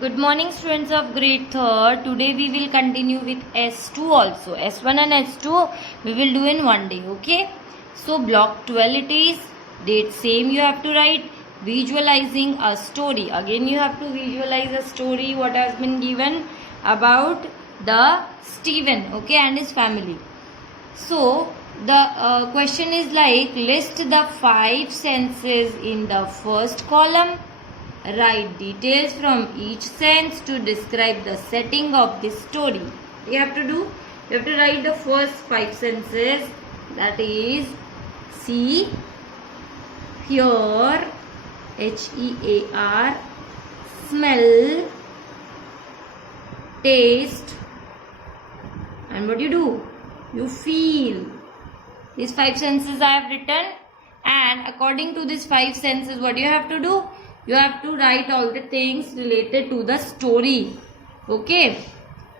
Good morning, students of grade 3rd. Today we will continue with S2 also. S1 and S2 we will do in one day. Okay. So block 12 it is. Date same you have to write. Visualizing a story. Again you have to visualize a story what has been given about the Stephen. Okay, and his family. So the question is like list the 5 senses in the first column. Write details from each sense to describe the setting of this story. You have to do, you have to write the first 5 senses, that is see, hear, HEAR, smell, taste, and what you do? You feel. These 5 senses I have written, and according to these 5 senses what you have to do? You have to write all the things related to the story. Okay,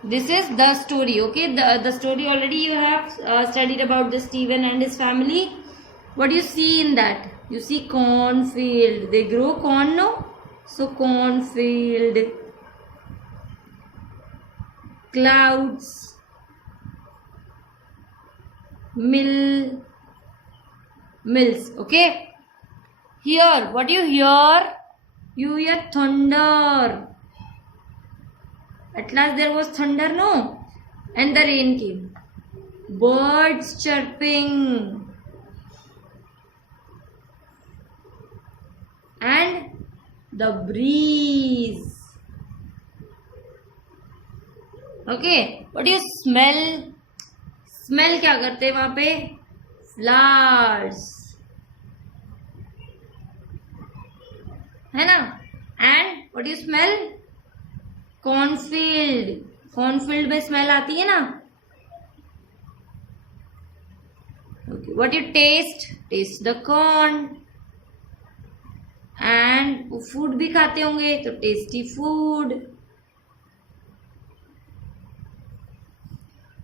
this is the story. Okay, the story already you have studied about the Stephen and his family. What do you see in that? You see cornfield. They grow corn, no? So cornfield, clouds, mills. Okay, here what do you hear? You hear thunder. At last there was thunder, no? And the rain came. Birds chirping. And the breeze. Okay. What do you smell? Smell क्या करते हैं वहाँ पे? Flowers. है ना? And what do you smell? Cornfield. Cornfield में smell आती है ना? Okay. What do you taste? Taste the corn. And food भी खाते होंगे तो tasty food.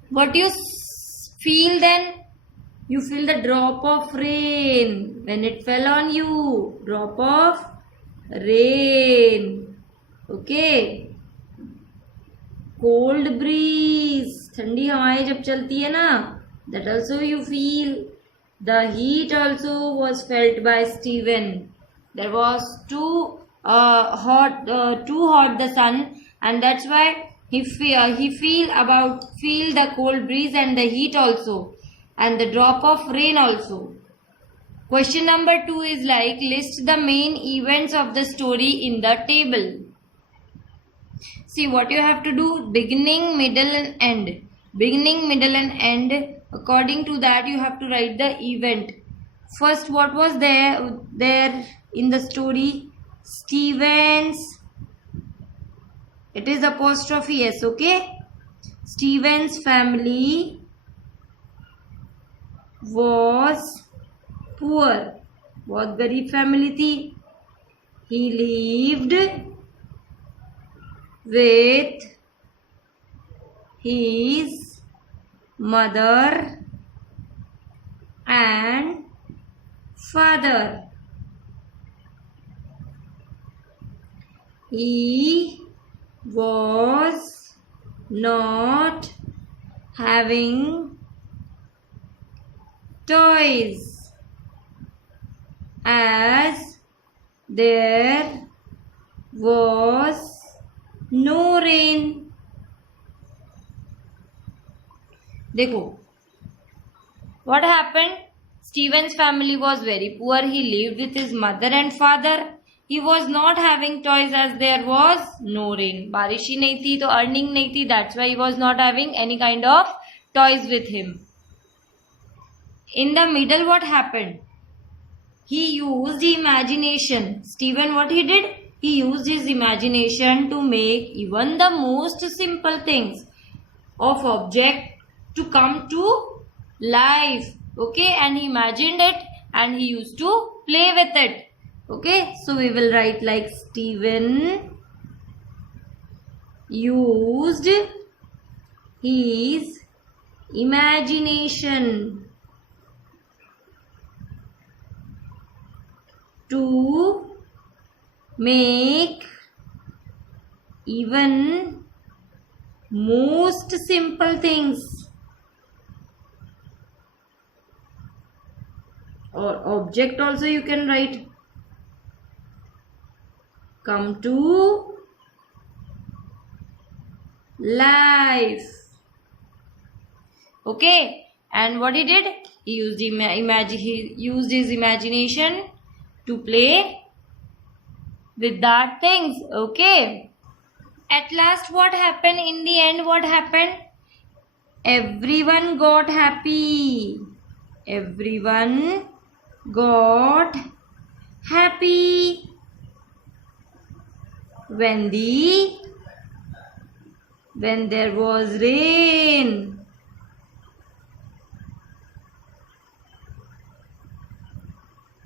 What do you feel then? You feel the drop of rain when it fell on you. Drop of rain. Okay. Cold breeze. ठंडी हवाएं जब चलती है ना, that also you feel. The heat also was felt by Stephen. There was too hot the sun, and that's why he feel the cold breeze and the heat also, and the drop of rain also. Question number 2 is like list the main events of the story in the table. See what you have to do: beginning, middle and end. Beginning, middle and end. According to that you have to write the event. First, what was there in the story? Stephen's. It is apostrophe S, okay? Stephen's family was poor. बहुत गरीब family थी. He lived with his mother and father. He was not having toys as there was no rain. देखो, what happened? Stephen's family was very poor. He lived with his mother and father. He was not having toys as there was no rain. बारिश ही नहीं थी तो earning नहीं थी. That's why he was not having any kind of toys with him. In the middle, what happened? He used imagination. Stephen, what he did? He used his imagination to make even the most simple things of object to come to life. Okay, and he imagined it and he used to play with it. Okay, so we will write like Stephen used his imagination to make even most simple things or object also you can write come to life. Okay, and what he did, he used his imagination to play with that things. Okay, at last what happened? In the end, what happened? Everyone got happy. Everyone got happy when there was rain.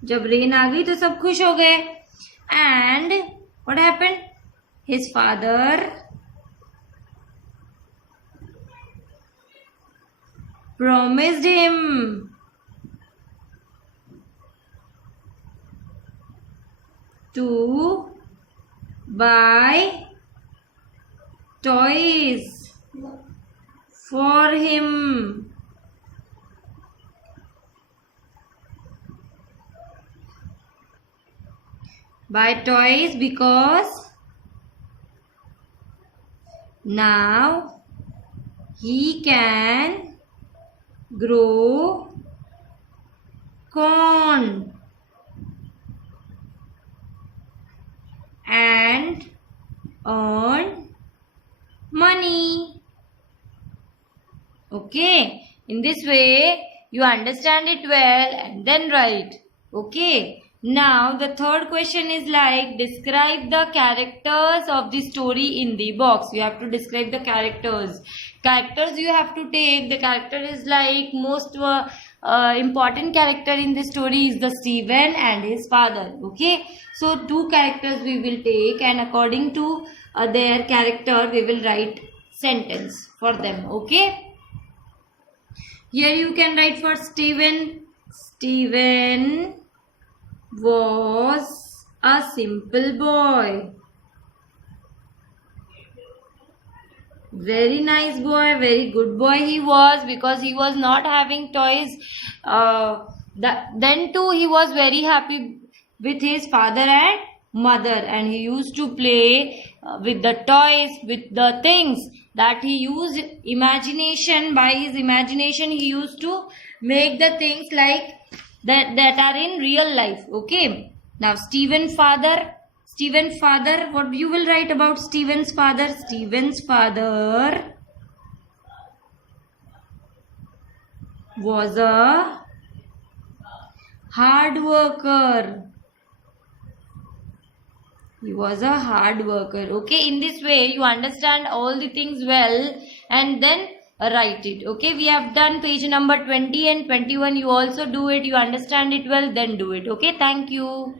जब rain आ गई तो सब खुश हो गए. And what happened? His father promised him to buy toys for him. Buy toys because now he can grow corn and earn money. Okay, in this way you understand it well and then write. Okay, now the third question is like describe the characters of the story in the box. You have to describe the characters. Characters you have to take. The character is like most important character in the story is the Stephen and his father. Okay, so two characters we will take and according to their character we will write sentence for them. Okay, here you can write for Stephen. Stephen was a simple boy. Very nice boy, very good boy he was because he was not having toys. Then too he was very happy with his father and mother, and he used to play with the toys, with the things that he used imagination. By his imagination he used to make the things like that are in real life. Okay, now Stephen's father, what you will write about Stephen's father? Stephen's father was a hard worker. He was a hard worker. Okay, in this way you understand all the things well and then write it. Okay, we have done page number 20 and 21. You also do it. You understand it well, then do it. Okay, thank you.